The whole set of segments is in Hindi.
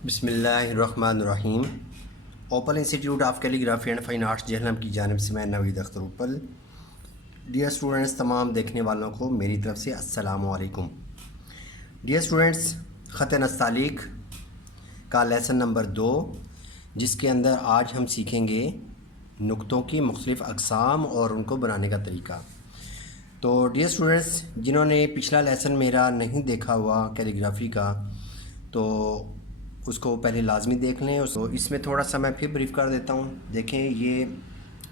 बिस्मिल्लाहिर्रहमानिर्रहीम। Opal institute of calligraphy and fine arts Jhelum की जानिब से मैं Naveed Akhtar Opal. Dear students, तमाम देखने वालों को मेरी तरफ़ से अस्सलामु अलैकुम। डियर स्टूडेंट्स, ख़त नस्तालिक का लेसन नंबर 2, जिसके अंदर आज हम सीखेंगे नुक्तों की मुख्तलिफ़ अक़साम और उनको बनाने का तरीका। तो डियर स्टूडेंट्स, जिन्होंने पिछला लेसन मेरा नहीं देखा हुआ कैलीग्राफी का, तो उसको पहले लाजमी देख लें। तो इसमें थोड़ा सा मैं फिर ब्रीफ कर देता हूँ। देखें, ये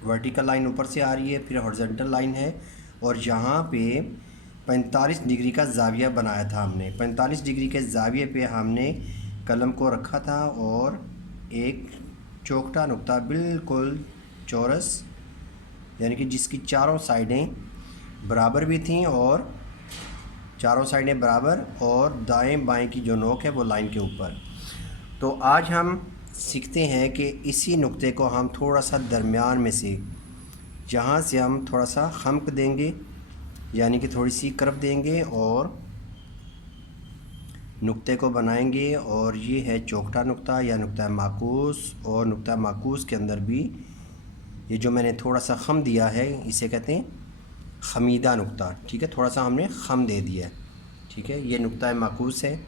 वर्टिकल लाइन ऊपर से आ रही है, फिर हॉरिजॉन्टल लाइन है, और यहाँ पे 45 डिग्री का ज़ाविया बनाया था हमने। 45 डिग्री के ज़ाविये पे हमने कलम को रखा था और एक चौखटा नुक्ता बिल्कुल चौरस, यानी कि जिसकी चारों साइडें बराबर भी थीं, और चारों साइडें बराबर, और दाएं बाएं की जो नोक है वो लाइन के ऊपर। तो आज हम सीखते हैं कि इसी नुक्ते को हम थोड़ा सा दरमियान में से, जहाँ से हम थोड़ा सा खम्क देंगे, यानी कि थोड़ी सी कर्व देंगे और नुक्ते को बनाएंगे। और ये है चौखटा नुक्ता या नुक्ता माकूस। और नुक्ता माकूस के अंदर भी ये जो मैंने थोड़ा सा खम दिया है, इसे कहते हैं खमीदा नुक्ता। ठीक है, थोड़ा सा हमने खम दे दिया है। ठीक है, ये नुक्ता माकूस है।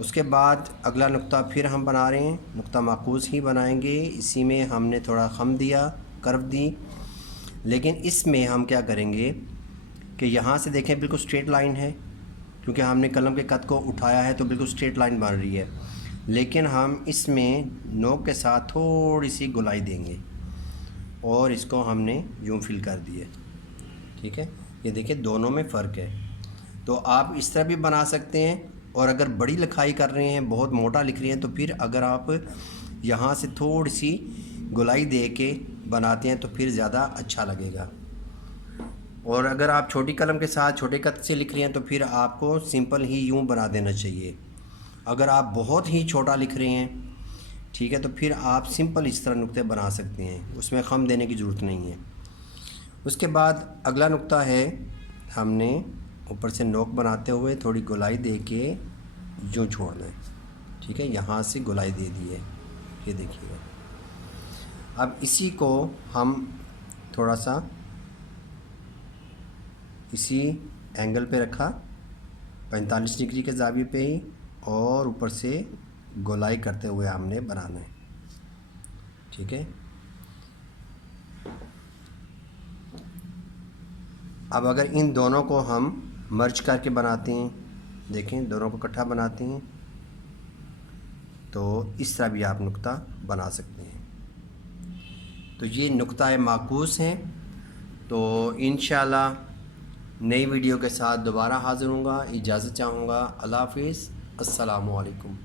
उसके बाद अगला नुक्ता फिर हम बना रहे हैं, नुक्ता माकूस ही बनाएंगे। इसी में हमने थोड़ा खम दिया, कर्व दी, लेकिन इसमें हम क्या करेंगे कि यहाँ से देखें बिल्कुल स्ट्रेट लाइन है, क्योंकि हमने कलम के कत को उठाया है तो बिल्कुल स्ट्रेट लाइन बन रही है। लेकिन हम इसमें नोक के साथ थोड़ी सी गोलाई देंगे और इसको हमने यूँ फिल कर दिए। ठीक है, ये देखिए दोनों में फ़र्क है। तो आप इस तरह भी बना सकते हैं, और अगर बड़ी लिखाई कर रहे हैं, बहुत मोटा लिख रहे हैं, तो फिर अगर आप यहाँ से थोड़ी सी गोलाई दे के बनाते हैं तो फिर ज़्यादा अच्छा लगेगा। और अगर आप छोटी कलम के साथ छोटे कत से लिख रहे हैं तो फिर आपको सिंपल ही यूँ बना देना चाहिए। अगर आप बहुत ही छोटा लिख रहे हैं, ठीक है, तो फिर आप सिंपल इस तरह नुक्ते बना सकते हैं, उसमें खम देने की ज़रूरत नहीं है। उसके बाद अगला नुक्ता है, हमने ऊपर से नोक बनाते हुए थोड़ी गोलाई दे के यूँ छोड़ना है। ठीक है, यहाँ से गोलाई दे दी है, ये देखिएगा। अब इसी को हम थोड़ा सा इसी एंगल पे रखा, 45 डिग्री के ज़ाविये पे ही, और ऊपर से गोलाई करते हुए हमने बनाना है। ठीक है, अब अगर इन दोनों को हम मर्ज करके बनाते हैं, देखें दोनों को इकट्ठा बनाते हैं, तो इस तरह भी आप नुक्ता बना सकते हैं। तो ये नुक्ता माकूस हैं। तो इंशाल्लाह नई वीडियो के साथ दोबारा हाज़िर होऊंगा। इजाज़त चाहूँगा। अल्लाह हाफ़िज़, अस्सलामु अलैकुम।